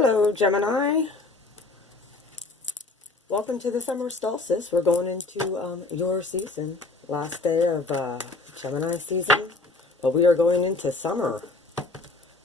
Hello, Gemini. Welcome to the summer solstice. We're going into your season. Last day of Gemini season. But we are going into summer.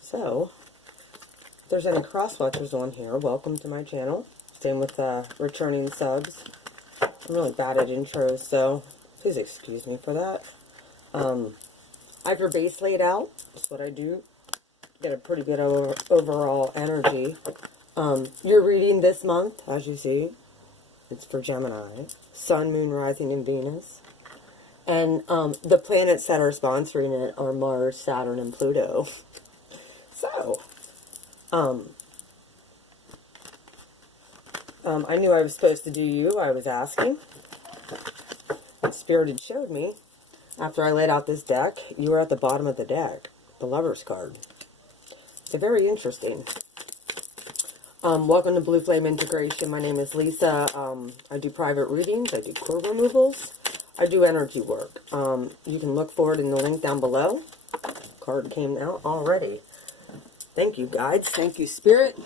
So, if there's any cross-watchers on here, welcome to my channel. Same with returning subs. I'm really bad at intros, so please excuse me for that. I have your base laid out. That's what I do. Get a pretty good overall energy. Your reading this month, as you see, it's for Gemini. Sun, Moon, Rising, and Venus. And the planets that are sponsoring it are Mars, Saturn, and Pluto. So, I knew I was supposed to do you. I was asking. Spirit had showed me, after I laid out this deck, you were at the bottom of the deck. The Lover's card. So very interesting. Welcome to Blue Flame Integration. My name is Lisa. I do private readings. I do cord removals. I do energy work. You can look for it in the link down below. Card came out already. Thank you, guides. Thank you, Spirit.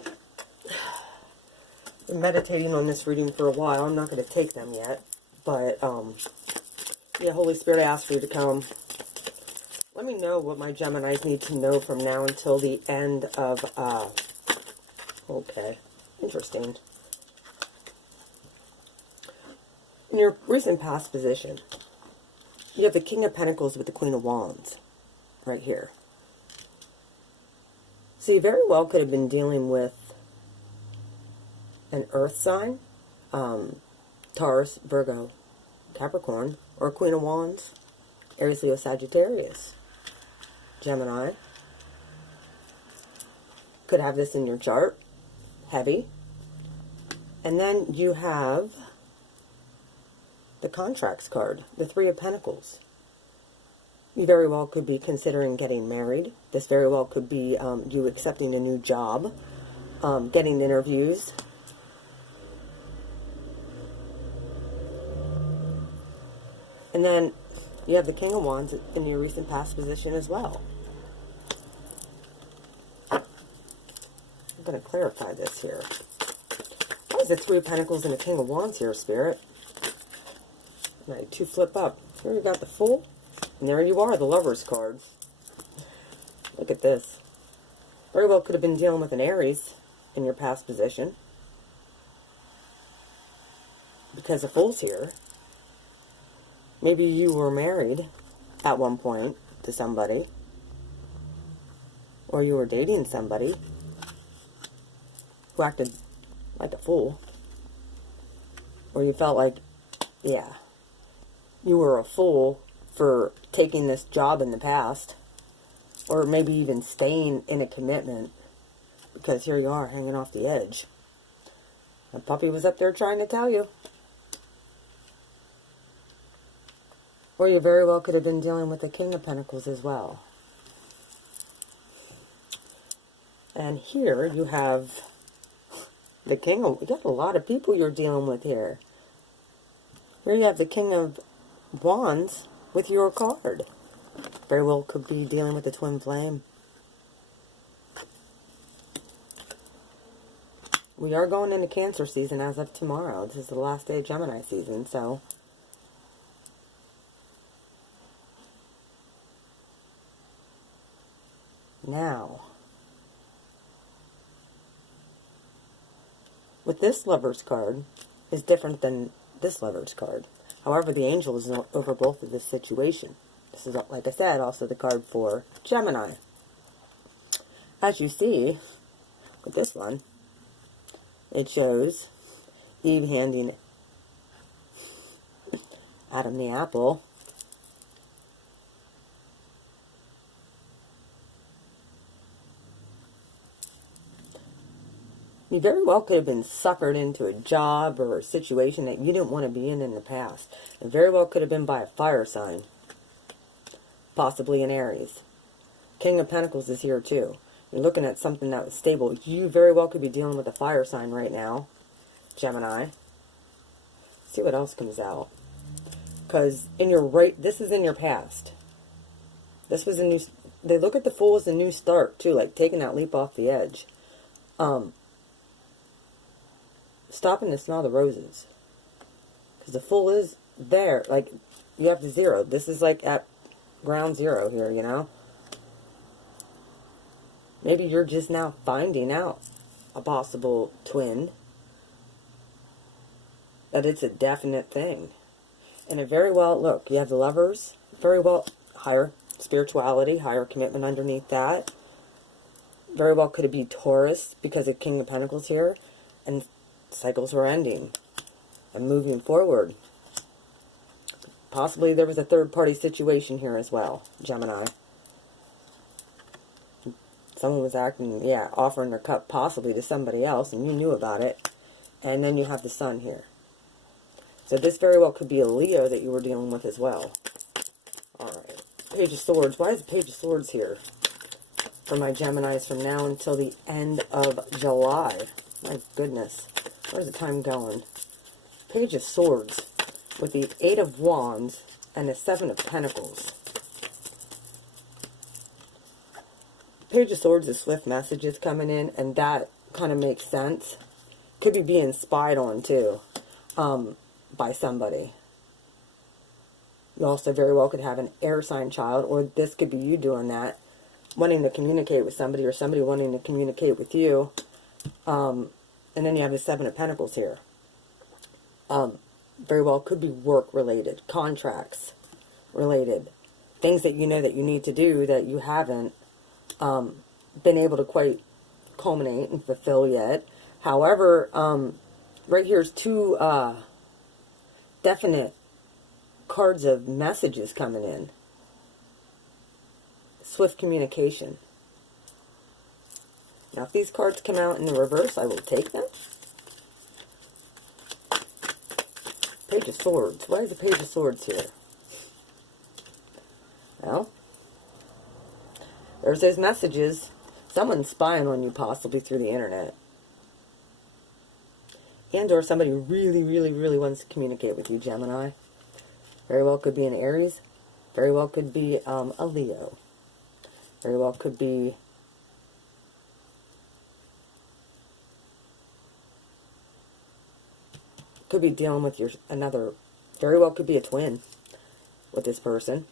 Been meditating on this reading for a while. I'm not going to take them yet. But, yeah, Holy Spirit, I asked for you to come. Let me know what my Geminis need to know from now until the end of, okay, interesting. In your recent past position, you have the King of Pentacles with the Queen of Wands, right here. So you very well could have been dealing with an Earth sign, Taurus, Virgo, Capricorn, or Queen of Wands, Aries, Leo, Sagittarius. Gemini. Could have this in your chart. Heavy. And then you have the Contracts card. The Three of Pentacles. You very well could be considering getting married. This very well could be you accepting a new job. Getting interviews. And then you have the King of Wands in your recent past position as well. I'm going to clarify this here. Why is the Three of Pentacles and the King of Wands here, Spirit? Right, two flip up. Here you got the Fool. And there you are, the Lover's cards. Look at this. Very well could have been dealing with an Aries in your past position. Because the Fool's here. Maybe you were married at one point to somebody. Or you were dating somebody who acted like a fool. Or you felt like, yeah, you were a fool for taking this job in the past. Or maybe even staying in a commitment. Because here you are, hanging off the edge. The puppy was up there trying to tell you. Or you very well could have been dealing with the King of Pentacles as well. And here you have the King of... You got a lot of people you're dealing with here. Here you have the King of Wands with your card. Very well could be dealing with the Twin Flame. We are going into Cancer season as of tomorrow. This is the last day of Gemini season, so... Now, with this Lover's card is different than this Lover's card. However, the angel is over both of this situation. This is, like I said, also the card for Gemini. As you see, with this one, it shows Eve handing Adam the apple. You very well could have been suckered into a job or a situation that you didn't want to be in the past. It very well could have been by a fire sign. Possibly an Aries. King of Pentacles is here too. You're looking at something that was stable. You very well could be dealing with a fire sign right now, Gemini. See what else comes out. Because in your this is in your past. This was a new... They look at the Fool as a new start too, like taking that leap off the edge. stopping to smell the roses. Because the Fool is there. Like, you have the 0. This is like at ground zero here, you know? Maybe you're just now finding out a possible twin. That it's a definite thing. And it very well, look, you have the Lovers. Very well, higher spirituality, higher commitment underneath that. Very well could it be Taurus because of King of Pentacles here. And cycles were ending and moving forward. Possibly there was a third-party situation here as well, Gemini. Someone was acting, yeah, offering their cup possibly to somebody else, and you knew about it. And then you have the Sun here. So this very well could be a Leo that you were dealing with as well. Alright. Page of Swords. Why is the Page of Swords here? For my Geminis from now until the end of July. My goodness. Where's the time going? Page of Swords with the 8 of Wands and the 7 of Pentacles. Page of Swords is swift messages coming in, and that kind of makes sense. Could be being spied on too, by somebody. You also very well could have an air sign child, or this could be you doing that, wanting to communicate with somebody, or somebody wanting to communicate with you. And then you have the 7 of Pentacles here. Very well could be work related, contracts related, things that you know that you need to do that you haven't been able to quite culminate and fulfill yet. However, right here's 2 definite cards of messages coming in. Swift communication. Now, if these cards come out in the reverse, I will take them. Page of Swords. Why is the Page of Swords here? Well, there's those messages. Someone's spying on you possibly through the internet. And or somebody really, really, really wants to communicate with you, Gemini. Very well could be an Aries. Very well could be a Leo. Very well could be dealing with your very well could be a twin with this person.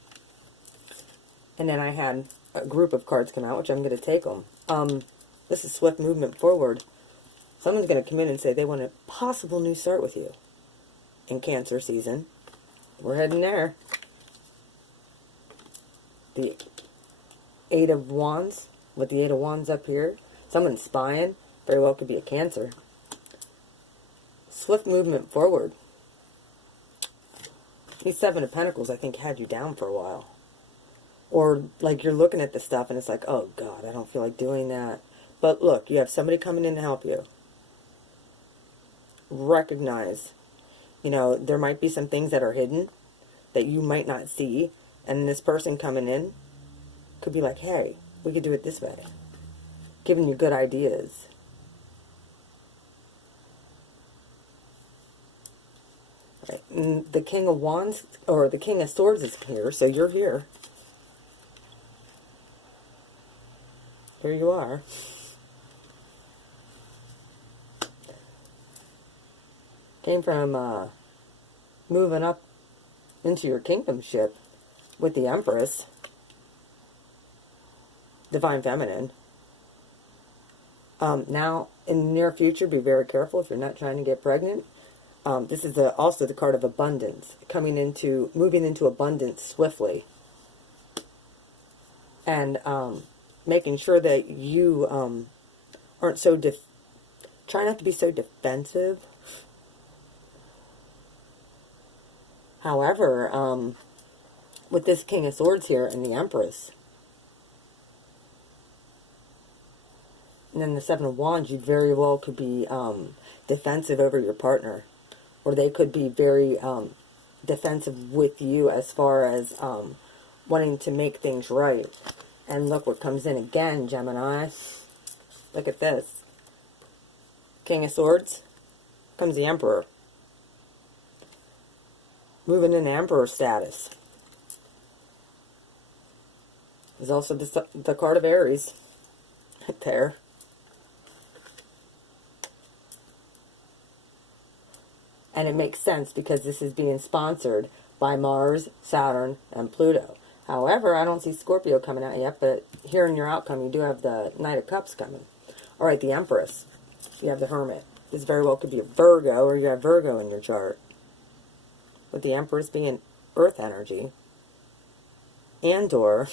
And then I had a group of cards come out, which I'm going to take them. This is swift movement forward. Someone's going to come in and say they want a possible new start with you in Cancer season. We're heading there. The 8 of Wands, with the 8 of Wands up here. Someone's spying. Very well could be a Cancer. Swift movement forward. These 7 of Pentacles, I think, had you down for a while. Or, like, you're looking at the stuff and it's like, oh, God, I don't feel like doing that. But, look, you have somebody coming in to help you. Recognize, you know, there might be some things that are hidden that you might not see. And this person coming in could be like, hey, we could do it this way. Giving you good ideas. Right. And the King of Wands, or the King of Swords is here, so you're here. Here you are. Came from moving up into your kingdomship with the Empress. Divine Feminine. Now, in the near future, be very careful if you're not trying to get pregnant. This is also the card of abundance. Moving into abundance swiftly. And making sure that you aren't so try not to be so defensive. However, with this King of Swords here and the Empress, and then the 7 of Wands, you very well could be defensive over your partner. Or they could be very defensive with you as far as wanting to make things right. And look what comes in again, Gemini. Look at this. King of Swords. Comes the Emperor. Moving into Emperor status. There's also the card of Aries. Right there. And it makes sense because this is being sponsored by Mars, Saturn, and Pluto. However, I don't see Scorpio coming out yet, but here in your outcome, you do have the Knight of Cups coming. All right, the Empress. You have the Hermit. This very well could be a Virgo, or you have Virgo in your chart. With the Empress being Earth energy. And/or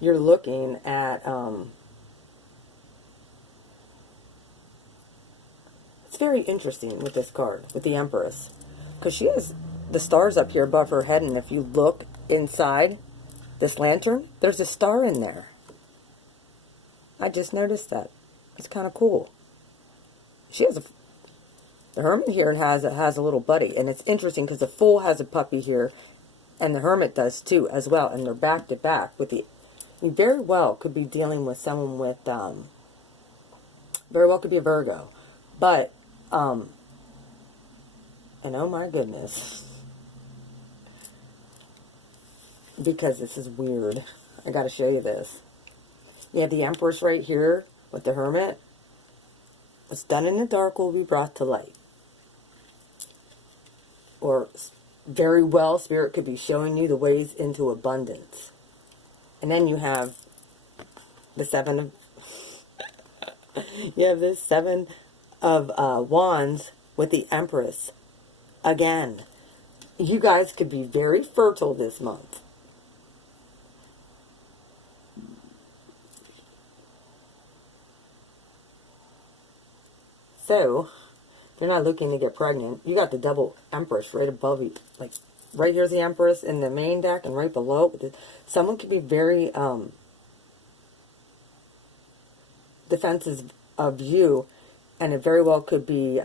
you're looking at, it's very interesting with this card, with the Empress. Because she has the stars up here above her head, and if you look inside this lantern, there's a star in there. I just noticed that. It's kind of cool. She has the Hermit here has a little buddy, and it's interesting because the Fool has a puppy here, and the Hermit does too as well, and they're back to back with the. You very well could be dealing with someone with very well could be a Virgo, but and oh my goodness, because this is weird, I got to show you this. You have the Empress right here with the Hermit. What's done in the dark will be brought to light. Or very well, Spirit could be showing you the ways into abundance. And then you have the Seven of you have this Seven of Wands with the Empress. Again, you guys could be very fertile this month. So, if you're not looking to get pregnant, you got the double Empress right above you. Like, right here's the Empress in the main deck, and right below, someone could be very defensive of you, and it very well could be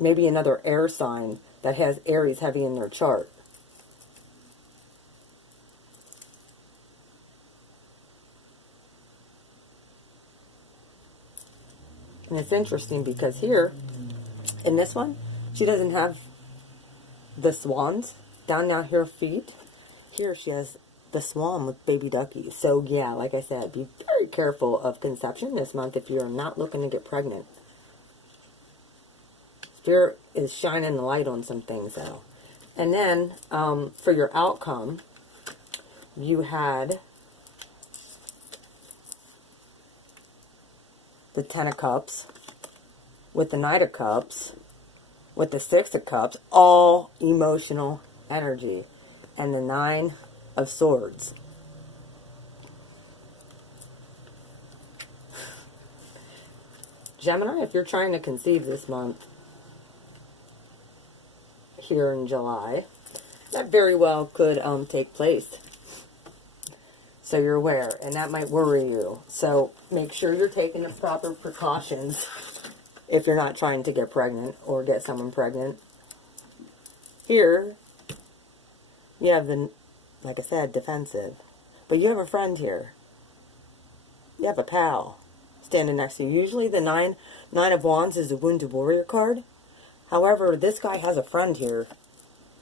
maybe another air sign that has Aries heavy in their chart. And it's interesting because here, in this one, she doesn't have the swans down her feet. Here she has the swan with baby duckies. So yeah, like I said, be very careful of conception this month if you're not looking to get pregnant. Spirit is shining the light on some things though. And then, for your outcome, you had the Ten of Cups, with the Knight of Cups, with the Six of Cups, all emotional energy, and the Nine of Swords. Gemini, if you're trying to conceive this month, here in July, that very well could take place. So you're aware, and that might worry you. So make sure you're taking the proper precautions if you're not trying to get pregnant or get someone pregnant. Here, you have the, like I said, defensive. But you have a friend here. You have a pal standing next to you. Usually the Nine of Wands is the Wounded Warrior card. However, this guy has a friend here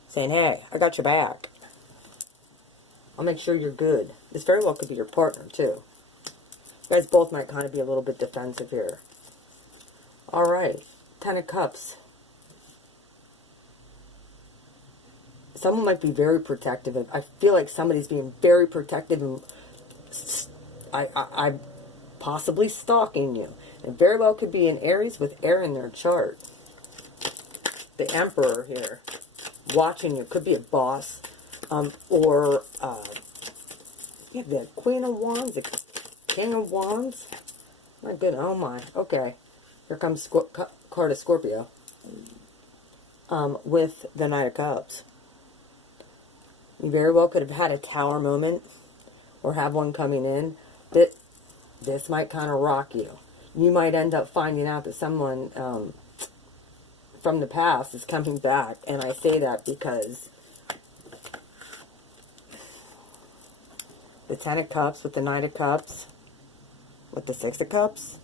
saying, hey, I got your back. I'll make sure you're good. This very well could be your partner, too. You guys both might kind of be a little bit defensive here. Alright. Ten of Cups. Someone might be very protective. I feel like somebody's being very protective and I possibly stalking you. It very well could be an Aries with air in their chart. The Emperor here. Watching you. Could be a boss. Or you have the Queen of Wands, the King of Wands. My goodness, oh my. Okay, here comes card of Scorpio. With the Knight of Cups. You very well could have had a tower moment, or have one coming in. This might kind of rock you. You might end up finding out that someone from the past is coming back, and I say that because the Ten of Cups with the Knight of Cups, with the Six of Cups,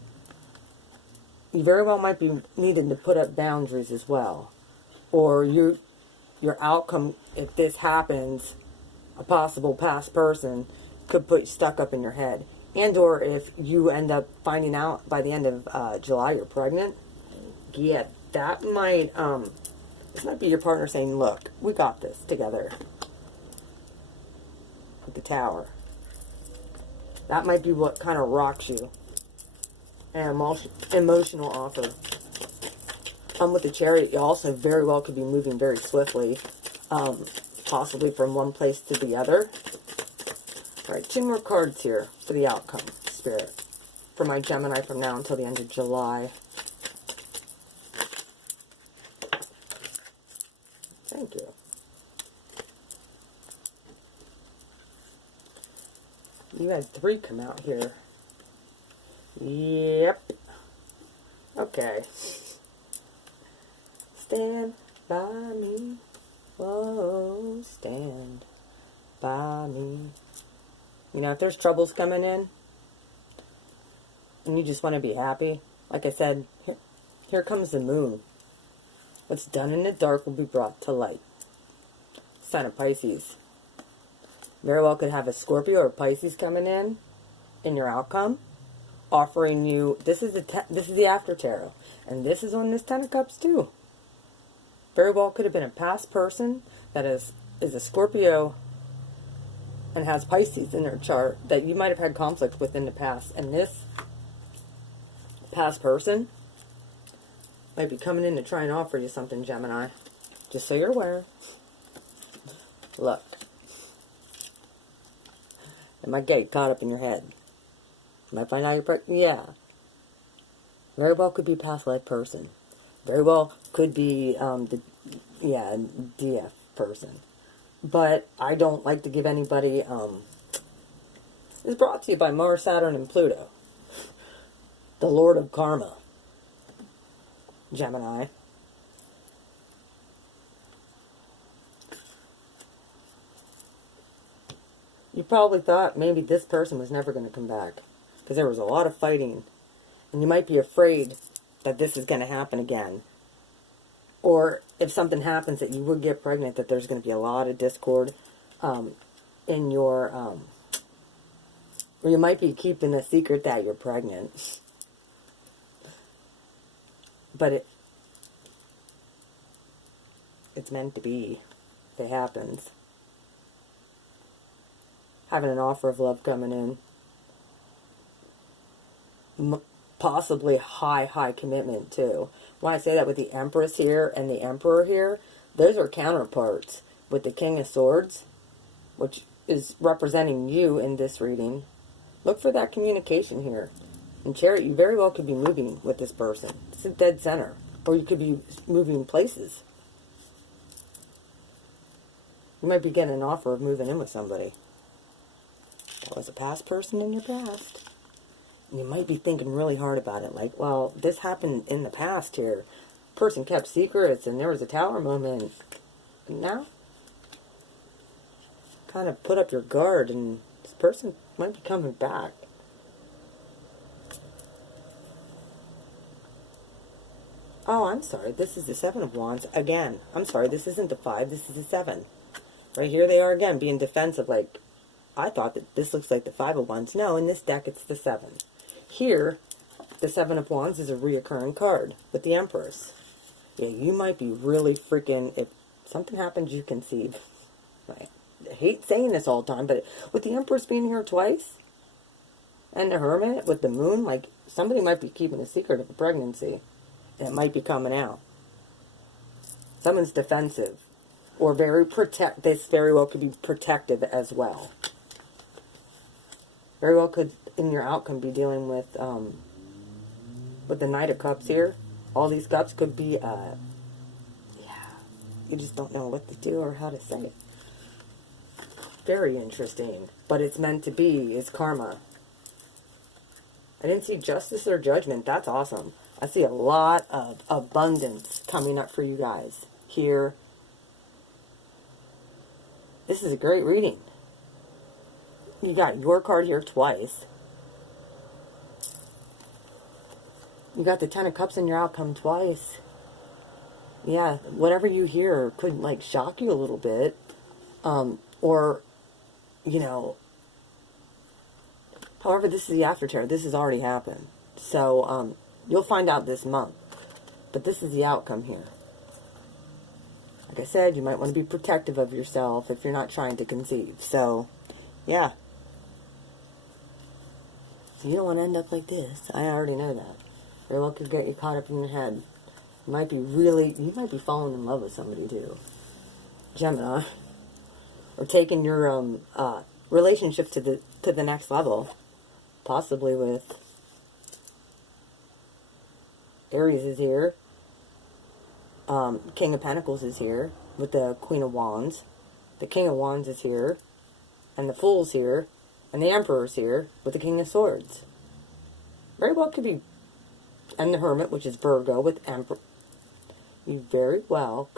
you very well might be needing to put up boundaries as well. Or your outcome, if this happens, a possible past person could put you stuck up in your head. And or if you end up finding out by the end of July you're pregnant, yeah, that might, this might be your partner saying, look, we got this together. With the Tower. That might be what kind of rocks you. An emotional offer. With the Chariot, you also very well could be moving very swiftly. Possibly from one place to the other. Alright, 2 more cards here for the outcome, Spirit. For my Gemini from now until the end of July. Thank you. You had 3 come out here. Yep. Okay. Stand by me. Whoa, stand by me. You know, if there's troubles coming in, and you just want to be happy, like I said, here comes the moon. What's done in the dark will be brought to light. Sign of Pisces. Very well could have a Scorpio or Pisces coming in your outcome, offering you, this is the after tarot, and this is on this 10 of Cups too. Very well could have been a past person that is a Scorpio and has Pisces in their chart that you might have had conflict with in the past. And this past person might be coming in to try and offer you something, Gemini. Just so you're aware. Look. It might get caught up in your head. You might find out you're pregnant. Yeah. Very well could be a past life person. Very well could be DF person. But I don't like to give anybody, it's brought to you by Mars, Saturn, and Pluto. The Lord of Karma. Gemini. You probably thought maybe this person was never going to come back. Because there was a lot of fighting. And you might be afraid that this is going to happen again. Or if something happens that you would get pregnant, that there's going to be a lot of discord in your, or you might be keeping a secret that you're pregnant. But it's meant to be. If it happens. Having an offer of love coming in. Possibly high commitment too. When I say that with the Empress here and the Emperor here, those are counterparts with the King of Swords, which is representing you in this reading. Look for that communication here. In Chariot, you very well could be moving with this person. It's a dead center. Or you could be moving places. You might be getting an offer of moving in with somebody. That was a past person in your past. And you might be thinking really hard about it. Like, well, this happened in the past here. Person kept secrets and there was a Tower moment. And now, kind of put up your guard and this person might be coming back. Oh, I'm sorry. This is the 7 of Wands. Again, I'm sorry. This isn't the 5. This is the 7. Right here they are again, being defensive. Like, I thought that this looks like the 5 of Wands. No, in this deck it's the 7. Here, the 7 of Wands is a reoccurring card with the Empress. Yeah, you might be really freaking, if something happens, you conceive. I hate saying this all the time, but with the Empress being here twice, and the Hermit with the Moon, like, somebody might be keeping a secret of a pregnancy, and it might be coming out. Someone's defensive, or this very well could be protective as well. Very well could, in your outcome, be dealing with the Knight of Cups here. All these cups could be, you just don't know what to do or how to say it. Very interesting. But it's meant to be. It's karma. I didn't see justice or judgment. That's awesome. I see a lot of abundance coming up for you guys here. This is a great reading. You got your card here twice. You got the 10 of Cups in your outcome twice. Yeah, whatever you hear could, like, shock you a little bit. Or, you know, However, this is the aftertear. This has already happened. So, you'll find out this month. But this is the outcome here. Like I said, you might want to be protective of yourself if you're not trying to conceive. So, yeah. You don't want to end up like this. I already know that. Very well could get you caught up in your head. You might be falling in love with somebody too. Gemini. Or taking your relationship to the next level. Possibly with Aries is here. King of Pentacles is here with the Queen of Wands. The King of Wands is here. And the Fool's here. And the Emperor's here with the King of Swords. Very well could be... And the Hermit, which is Virgo, with Emperor. You very well...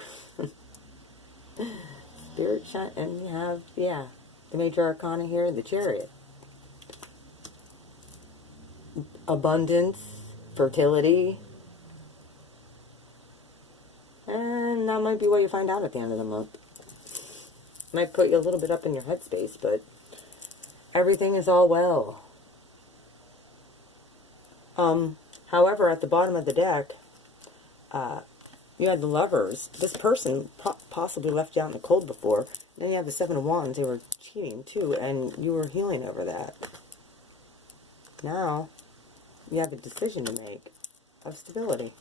Spirit shine... And you have, yeah, the Major Arcana here, the Chariot. Abundance, fertility... And that might be what you find out at the end of the month. Might put you a little bit up in your headspace, but everything is all well. However, at the bottom of the deck, you had the Lovers. This person possibly left you out in the cold before. Then you have the Seven of Wands. They were cheating too, and you were healing over that. Now, you have a decision to make of stability.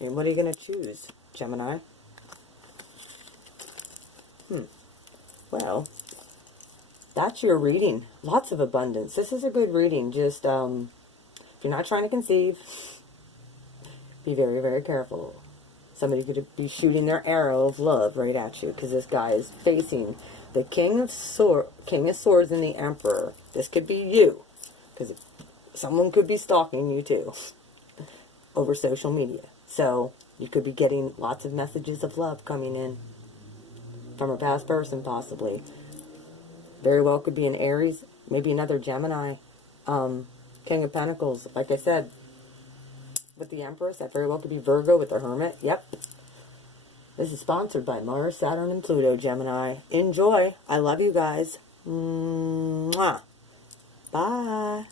And what are you going to choose, Gemini? Well, that's your reading. Lots of abundance. This is a good reading. Just, if you're not trying to conceive, be very, very careful. Somebody could be shooting their arrow of love right at you, because this guy is facing the King of Swords and the Emperor. This could be you, because someone could be stalking you too over social media. So, you could be getting lots of messages of love coming in from a past person, possibly. Very well could be an Aries, maybe another Gemini. King of Pentacles, like I said, with the Empress, that very well could be Virgo with the Hermit. Yep. This is sponsored by Mars, Saturn, and Pluto, Gemini. Enjoy. I love you guys. Mwah. Bye.